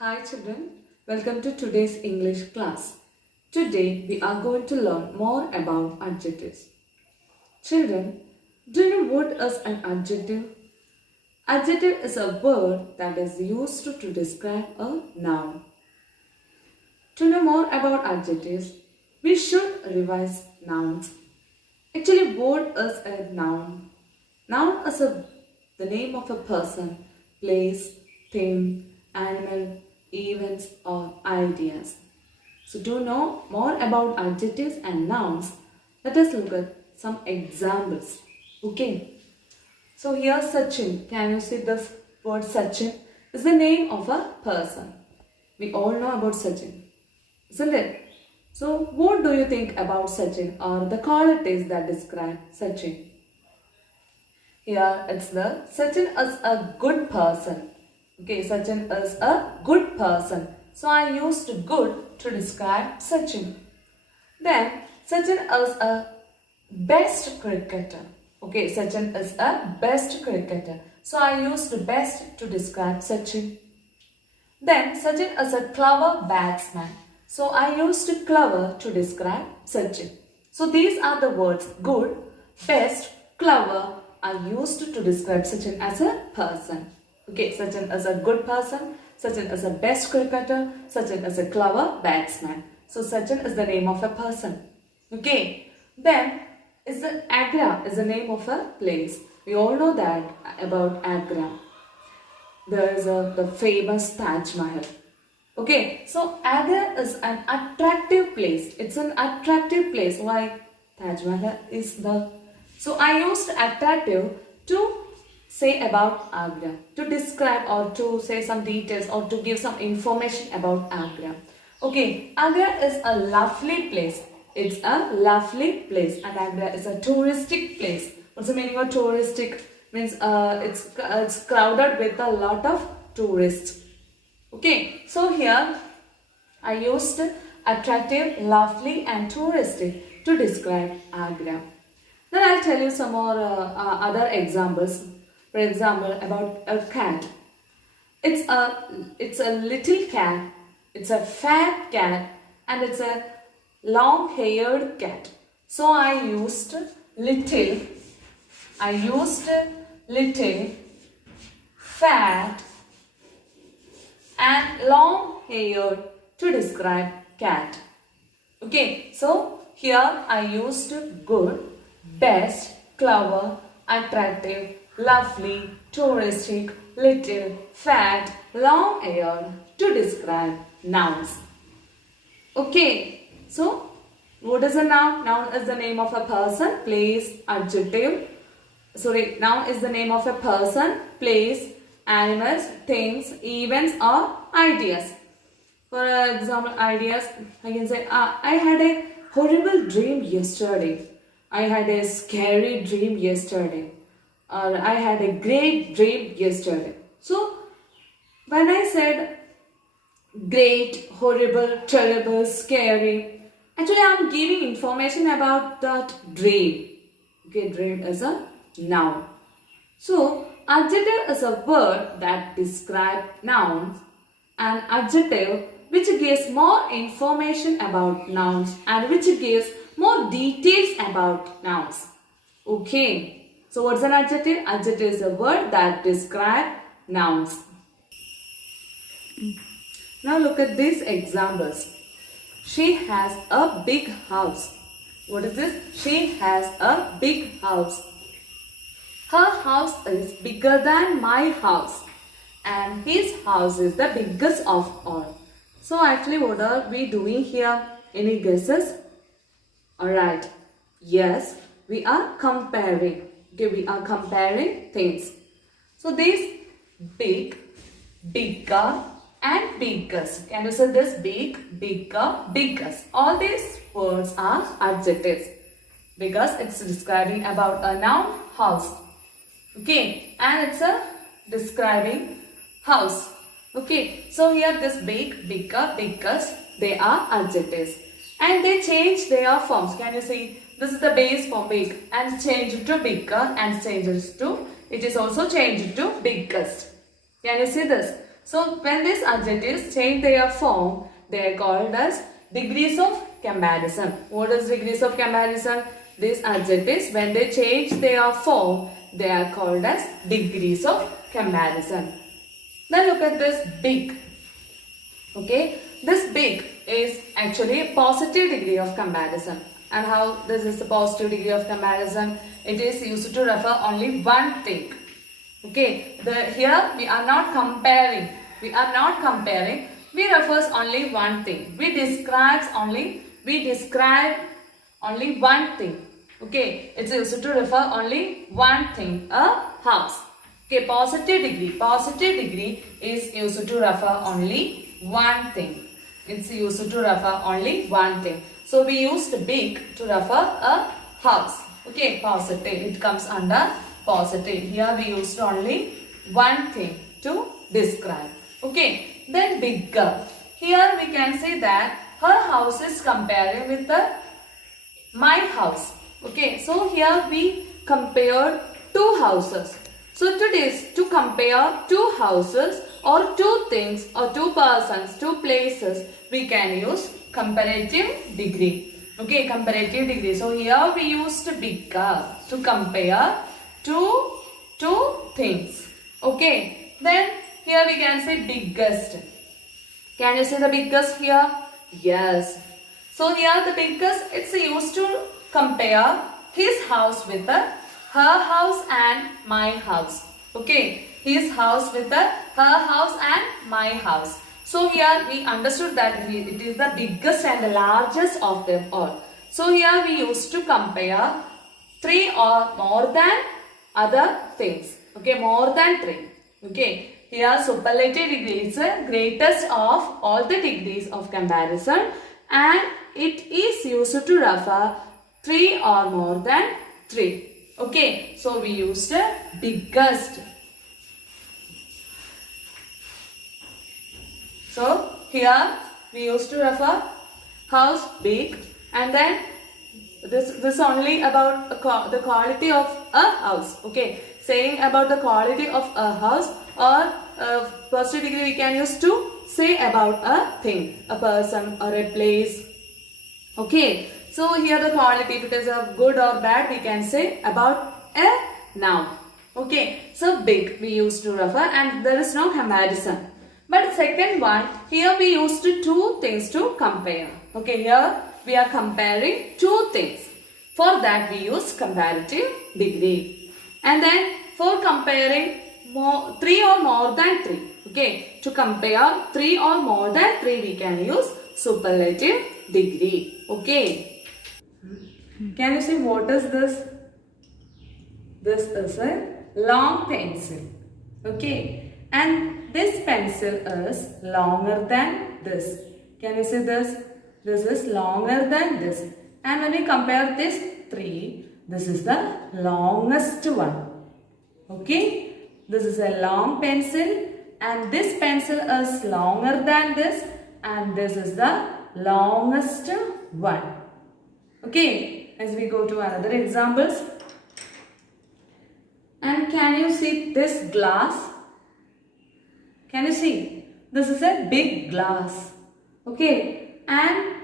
Hi children, welcome to today's English class. Today we are going to learn more about adjectives. Children, do you know what is an adjective? Adjective is a word that is used to describe a noun. To know more about adjectives, we should revise nouns. Actually, what is a noun? Noun is the name of a person, place, thing, animal, events or ideas. So to know more about adjectives and nouns, let us look at some examples. Okay. So here Sachin, can you see this word Sachin is the name of a person. We all know about Sachin, isn't it? So what do you think about Sachin or the qualities that describe Sachin? Here it's the Sachin is a good person. Okay, Sachin is a good person. So I used good to describe Sachin. Then Sachin is a best cricketer. Okay, Sachin is a best cricketer. So I used best to describe Sachin. Then Sachin is a clever batsman. So I used clever to describe Sachin. So these are the words good, best, clever are used to describe Sachin as a person. Okay, Sachin is a good person, Sachin is a best cricketer, Sachin is a clever batsman. So Sachin is the name of a person. Okay, then Agra is the name of a place. We all know that about Agra. There is the famous Taj Mahal. Okay, so Agra is an attractive place. It's an attractive place. Why? Taj Mahal is the... So I used attractive to say about Agra, to describe or to say some details or to give some information about Agra. Okay, Agra is a lovely place. It's a lovely place and Agra is a touristic place. What's the meaning of touristic? Means it's crowded with a lot of tourists. Okay, so here I used attractive, lovely and touristic to describe Agra. Then I'll tell you some more other examples. For example, about a cat. It's a little cat, it's a fat cat and it's a long-haired cat. So I used little, fat and long-haired to describe cat. Okay, so here I used good, best, clever, attractive, lovely, touristic, little, fat, long-haired to describe nouns. Okay, so what is a noun? Noun is the name of a person, place, adjective. Noun is the name of a person, place, animals, things, events or ideas. For example, ideas, I can say, I had a horrible dream yesterday. I had a scary dream yesterday. Or I had a great dream yesterday. So, when I said great, horrible, terrible, scary, actually I am giving information about that dream. Okay, dream is a noun. So, adjective is a word that describes nouns and adjective which gives more information about nouns and which gives more details about nouns. Okay. So what's an adjective? Adjective is a word that describes nouns. Now look at these examples. She has a big house. What is this? She has a big house. Her house is bigger than my house. And his house is the biggest of all. So actually what are we doing here? Any guesses? Alright. Yes, we are comparing. Okay, we are comparing things. So these big, bigger and biggest. Can you say this? Big, bigger, biggest. All these words are adjectives because it's describing about a noun, house. Okay, and it's a describing house. Okay, so here this big, bigger, biggest, they are adjectives. And they change their forms. Can you see? This is the base form big and changed to bigger and changes to, it is also changed to biggest. Can you see this? So when these adjectives change their form, they are called as degrees of comparison. What is degrees of comparison? These adjectives, when they change their form, they are called as degrees of comparison. Then look at this big. Okay, this big is actually a positive degree of comparison. And how this is a positive degree of comparison? It is used to refer only one thing. Okay, here we are not comparing. We refers only one thing. We describe only one thing. Okay, it's used to refer only one thing, a house. Okay, positive degree is used to refer only one thing. It's used to refer only one thing. So we used big to refer a house. Okay, positive. It comes under positive. Here we used only one thing to describe. Okay, then bigger. Here we can say that her house is comparing with my house. Okay, so here we compare two houses. So today, to compare two houses or two things or two persons, two places, we can use comparative degree. Okay, comparative degree. So here we used bigger to compare two things. Okay, then here we can say biggest. Can you see the biggest here? Yes. So here the biggest, it's used to compare his house with her house and my house. Okay, his house with her house and my house. So here we understood that it is the biggest and the largest of them all. So here we used to compare three or more than other things. Okay, more than three. Okay, here superlative degree is the greatest of all the degrees of comparison, and it is used to refer three or more than three. Okay, so we used biggest. So here we used to refer house big, and then this only about the quality of a house. Okay, saying about the quality of a house, or positive degree we can use to say about a thing, a person or a place. Okay, so here the quality, if it is a good or bad, we can say about a noun. Okay, so big we used to refer, and there is no comparison. But second one, here we used two things to compare. Okay, here we are comparing two things. For that we use comparative degree. And then for comparing three or more than three. Okay, to compare three or more than three, we can use superlative degree. Okay. Can you see what is this? This is a long pencil. Okay, and this pencil is longer than this. Can you see this? This is longer than this. And when we compare this three, this is the longest one. Okay, this is a long pencil, and this pencil is longer than this, and this is the longest one. Okay, as we go to another examples. And can you see this glass? Can you see? This is a big glass. Okay, and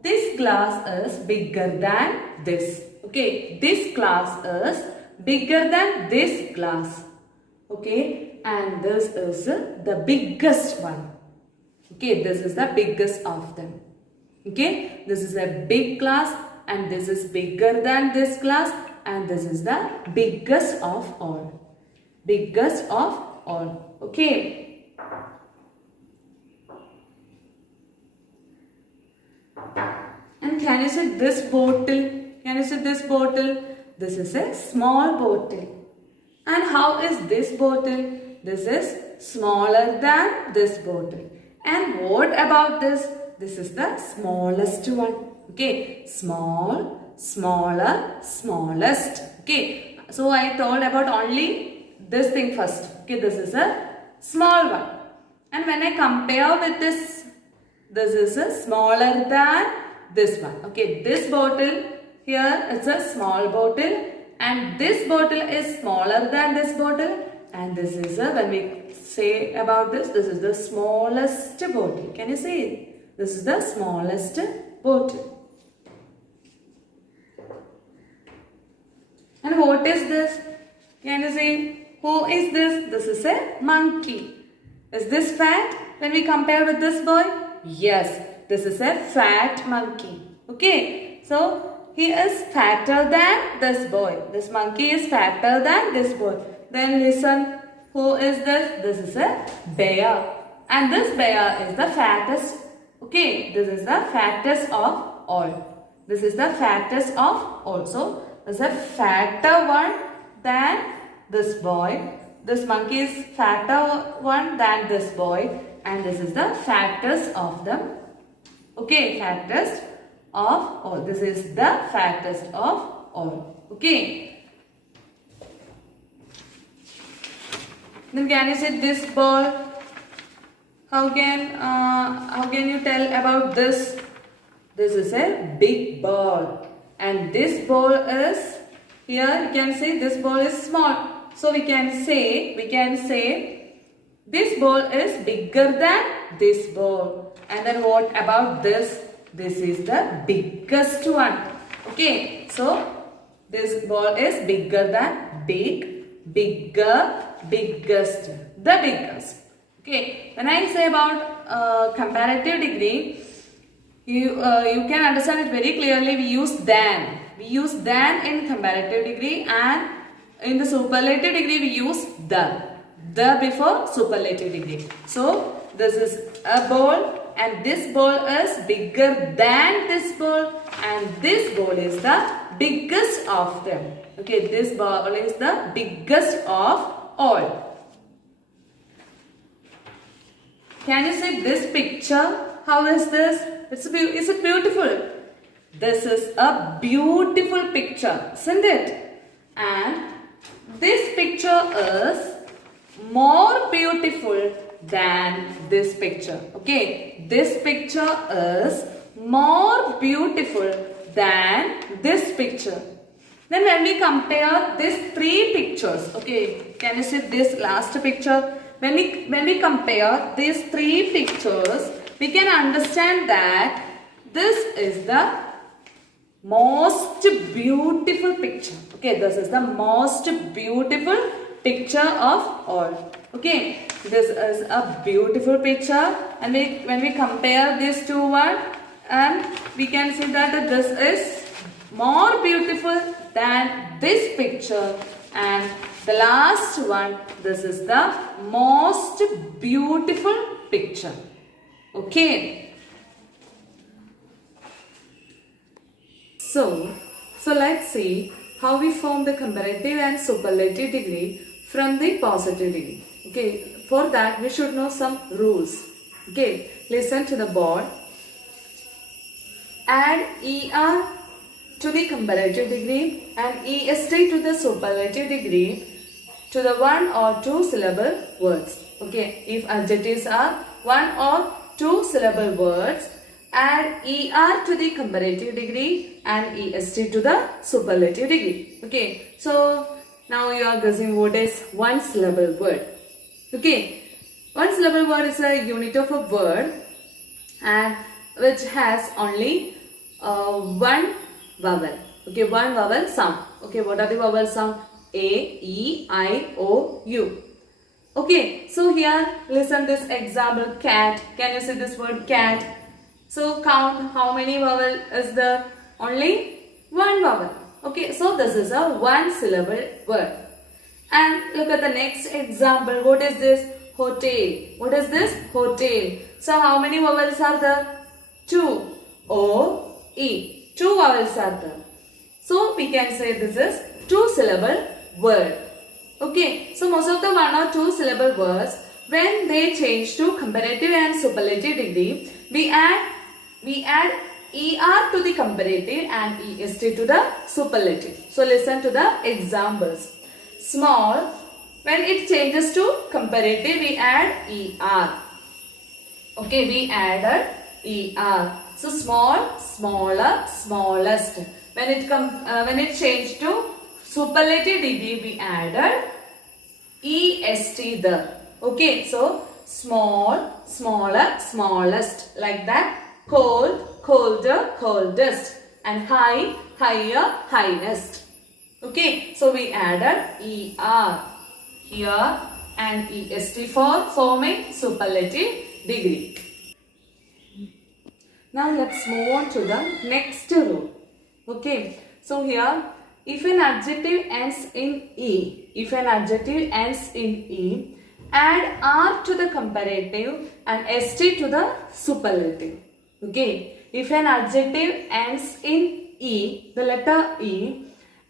this glass is bigger than this. Okay, this glass is bigger than this glass. Okay, and this is the biggest one. Okay, this is the biggest of them. Okay, this is a big glass, and this is bigger than this glass, and this is the biggest of all. Biggest of all. Okay. And can you see this bottle? Can you see this bottle? This is a small bottle. And how is this bottle? This is smaller than this bottle. And what about this? This is the smallest one. Okay, small, smaller, smallest. Okay, so I told about only this thing first. Okay, this is a small one. And when I compare with this is a smaller than this one. Okay, this bottle here it's a small bottle, and this bottle is smaller than this bottle, and this is a, when we say about this? This is the smallest bottle. Can you see it? This is the smallest bottle. And what is this? Can you see? Who is this? This is a monkey. Is this fat when we compare with this boy? Yes, this is a fat monkey. Okay, so he is fatter than this boy. This monkey is fatter than this boy. Then listen, who is this? This is a bear. And this bear is the fattest. Okay, this is the fattest of all. This is the fattest of all. So, this is a fatter one than this boy. This monkey is fatter one than this boy. And this is the fattest of them. Okay, fattest of all. This is the fattest of all. Okay. Then can you say this ball? How can you tell about this? This is a big ball. And this ball is, here you can say this ball is small. So we can say this ball is bigger than this ball. And then what about this? This is the biggest one. Okay, so this ball is bigger than bigger, biggest, the biggest. Okay, when I say about comparative degree, you can understand it very clearly. We use than. We use than in comparative degree, and in the superlative degree we use the before superlative degree. So this is a ball, and this ball is bigger than this ball, and this ball is the biggest of them. Okay, this ball is the biggest of all. Can you see this picture? How is this? Is it beautiful? This is a beautiful picture, isn't it? And this picture is more beautiful than this picture. Okay, this picture is more beautiful than this picture. Then when we compare these three pictures, okay, can you see this last picture? When we compare these three pictures, we can understand that this is the most beautiful picture. Okay, this is the most beautiful picture of all. Okay, this is a beautiful picture, and when we compare these two one, and we can see that this is more beautiful than this picture, and the last one, this is the most beautiful picture. Okay. So let's see how we form the comparative and superlative degree from the positive degree. Okay, for that we should know some rules. Okay, listen to the board. Add ER to the comparative degree and EST to the superlative degree to the one or two syllable words. Okay, if adjectives are one or two syllable words, add ER to the comparative degree and EST to the superlative degree. Okay, so now you are guessing what is one syllable word. Okay, one syllable word is a unit of a word and which has only one vowel. Okay, one vowel sound. Okay, what are the vowel sound? A, E, I, O, U. Okay, so here listen this example, cat. Can you see this word cat? So count how many vowel is there? Only one vowel. Okay, so this is a one syllable word. And look at the next example. What is this? Hotel. What is this? Hotel. So how many vowels are there? Two. O, E. Two vowels are there. So we can say this is two syllable word. Okay, so most of the one or two syllable words, when they change to comparative and superlative degree, we add ER to the comparative and EST to the superlative. So listen to the examples. Small, when it changes to comparative, we add ER. Okay, we added ER. So small, smaller, smallest. When it changed to superlative degree, we added EST there. Okay, so small, smaller, smallest. Like that. Cold, colder, coldest. And high, higher, highest. Okay, so we added ER here and EST for forming superlative degree. Now let's move on to the next rule. Okay, so here if an adjective ends in E, add R to the comparative and ST to the superlative. Okay, if an adjective ends in E, the letter E,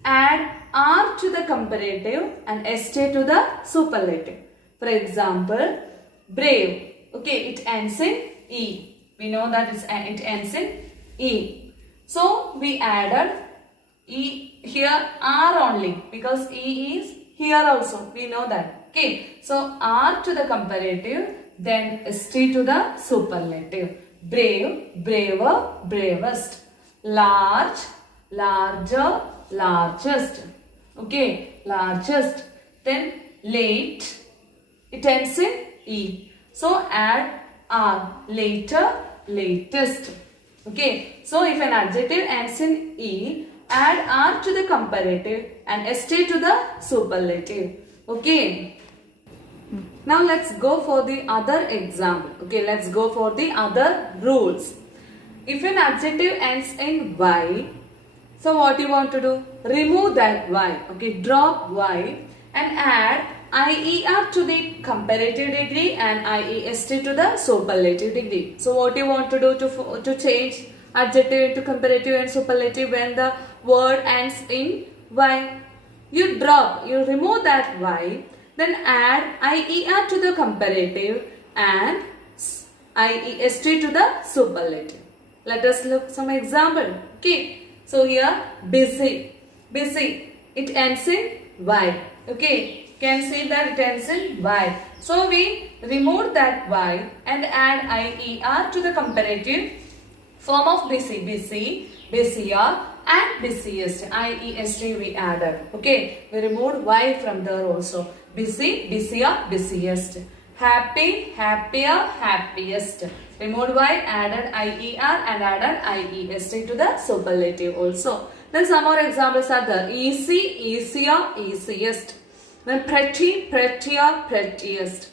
add R to the comparative and ST to the superlative. For example, brave. Okay, it ends in E. We know that it ends in E. So we added E here R only because E is here also. We know that. Okay. So R to the comparative, then ST to the superlative. Brave, braver, bravest. Large, larger, largest. Okay. Largest. Then late. It ends in E. So add R. Later, latest. Okay. So if an adjective ends in E, add R to the comparative and ST to the superlative. Okay. Now let's go for the other example. Okay, let's go for the other rules. If an adjective ends in Y, so what you want to do? Remove that Y. Okay, drop Y and add IER to the comparative degree and IEST to the superlative degree. So what you want to do to change adjective into comparative and superlative when the word ends in Y? You remove that Y, then add IER to the comparative and IEST to the superlative. Let us look some example. Okay, so here busy, it ends in Y. Okay. Can see that it ends in Y. So we remove that Y and add IER to the comparative form of busy, busier and busiest. IEST we added. Okay, we removed Y from there also. Busy, busier, busiest. Happy, happier, happiest. Removed Y, added IER and added IEST to the superlative also. Then some more examples are there. Easy, easier, easiest. Then pretty, prettier, prettiest.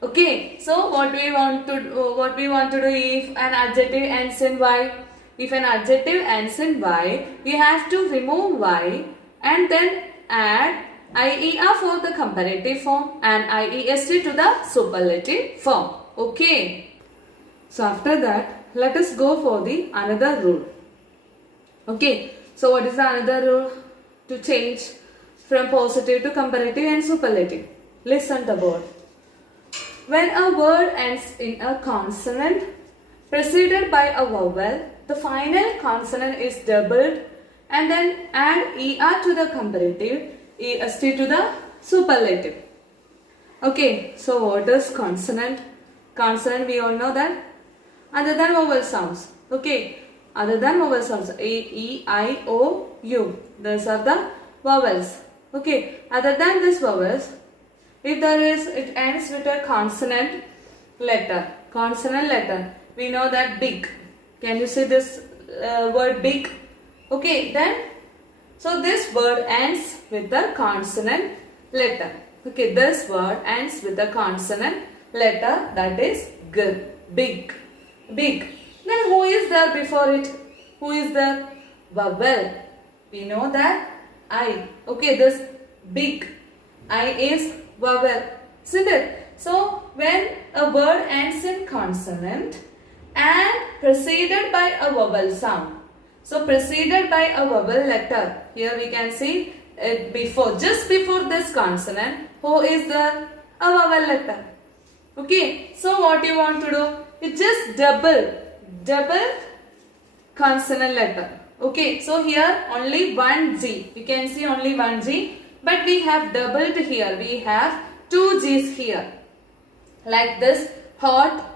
Okay, so what we want to do if an adjective ends in Y? If an adjective ends in Y, we have to remove Y and then add IER for the comparative form and IEST to the superlative form. Okay. So after that, let us go for the another rule. Okay, so what is the another rule to change from positive to comparative and superlative? Listen the word. When a word ends in a consonant preceded by a vowel, the final consonant is doubled and then add ER to the comparative, EST to the superlative. Okay, so what is consonant? Consonant, we all know that. Other than vowel sounds. Okay, other than vowel sounds. A, E, I, O, U. These are the vowels. Okay, other than these vowels, if it ends with a consonant letter, we know that big. Can you see this word big? Okay, then, so this word ends with the consonant letter. Okay, this word ends with the consonant letter, that is G, big. Then who is there before it? Who is there? Vowel. We know that I. Okay, this big I is vowel, isn't it? So when a word ends in consonant and preceded by a vowel sound, so preceded by a vowel letter, here we can see just before this consonant, who is there? A vowel letter. Okay, so what you want to do? You just double consonant letter. Okay, so here only one G. We can see only one G. But we have doubled here. We have two G's here. Like this hot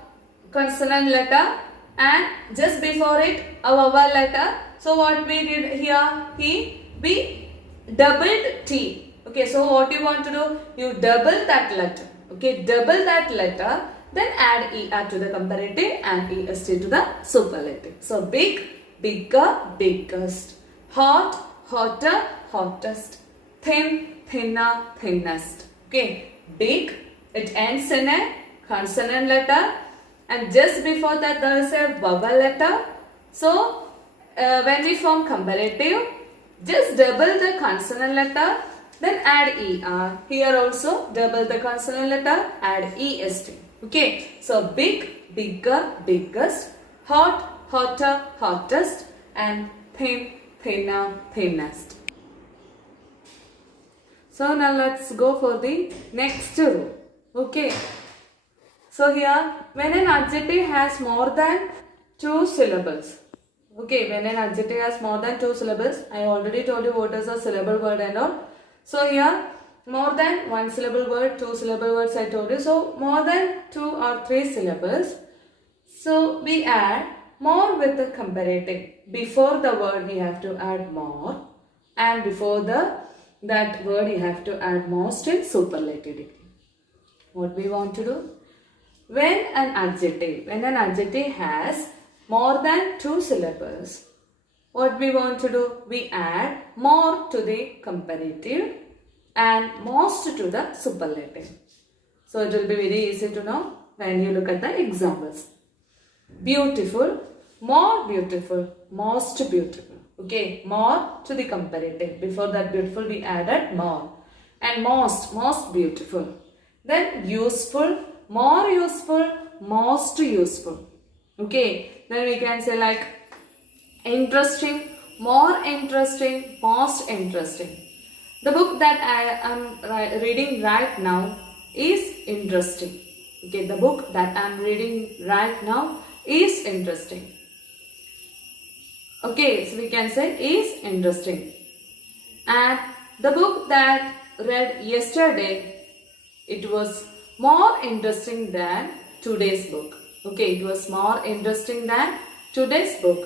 consonant letter and just before it a vowel letter. So what we did here? We doubled T. Okay, so what you want to do? You double that letter. Okay, double that letter, then add er to the comparative and est to the superlative. So big, bigger, biggest. Hot, hotter, hottest. Thin, thinner, thinnest. Okay, big, it ends in a consonant letter, and just before that there is a vowel letter. So when we form comparative, just double the consonant letter, then add er. Here also double the consonant letter, add est. Okay, so big, bigger, biggest, hot, hotter, hottest, and thin, thinner, thinnest. So now let's go for the next row. Okay. So here, when an adjective has more than 2 syllables. Okay, when an adjective has more than 2 syllables, I already told you what is a syllable word and all. So here, more than 1 syllable word, 2 syllable words I told you. So more than 2 or 3 syllables. So we add more with the comparative. Before the word we have to add more, and before that word you have to add most in superlative degree. What we want to do? When an adjective has more than 2 syllables, what we want to do? We add more to the comparative and most to the superlative. So it will be very easy to know when you look at the examples. Beautiful, more beautiful, most beautiful. Okay, more to the comparative. Before that beautiful we added more. And most beautiful. Then useful, more useful, most useful. Okay, then we can say like interesting, more interesting, most interesting. The book that I am reading right now is interesting. Okay, the book that I am reading right now is interesting. Okay, so we can say is interesting. And the book that read yesterday, it was more interesting than today's book. Okay, it was more interesting than today's book.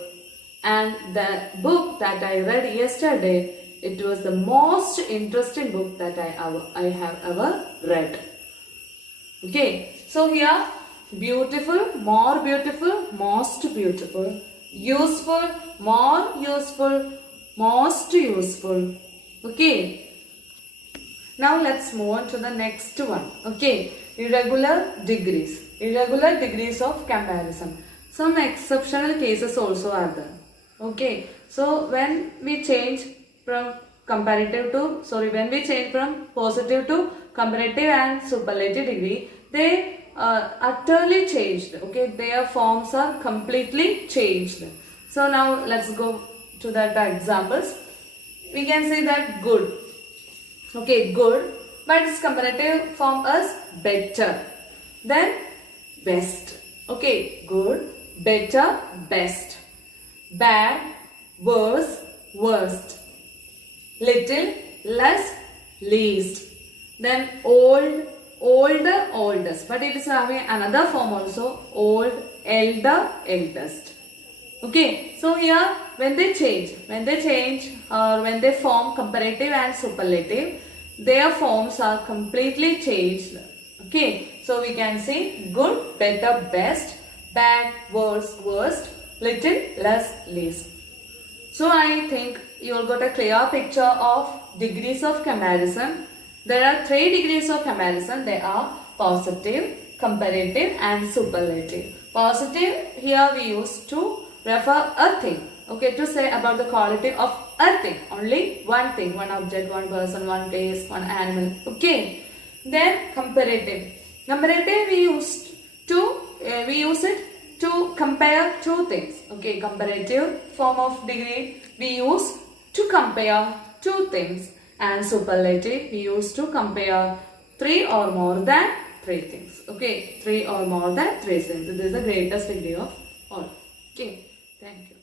And the book that I read yesterday, it was the most interesting book that I have ever read. Okay, so here beautiful, more beautiful, most beautiful. Useful, more useful, most useful. Okay. Now let's move on to the next one. Okay. Irregular degrees. Irregular degrees of comparison. Some exceptional cases also are there. Okay. So when we change from when we change from positive to comparative and superlative degree, they utterly changed. Okay, their forms are completely changed. So now let's go to the examples. We can say that good. Okay, good, but its comparative form is better. Then best. Okay, good, better, best. Bad, worse, worst. Little, less, least. Then old, older, oldest. But it is having another form also. Old, elder, eldest. Okay. So here when they change or when they form comparative and superlative, their forms are completely changed. Okay. So we can say good, better, best, bad, worse, worst, little, less, least. So I think you will got a clear picture of degrees of comparison. There are 3 degrees of comparison. They are positive, comparative and superlative. Positive here we use to refer a thing. Okay, to say about the quality of a thing. Only one thing, one object, one person, one place, one animal. Okay. Then comparative. Comparative we use it to compare 2 things. Okay, comparative form of degree we use to compare 2 things, and superlative we use to compare 3 or more than 3 things. Okay, 3 or more than 3 things. This is the greatest degree of all. Okay, thank you.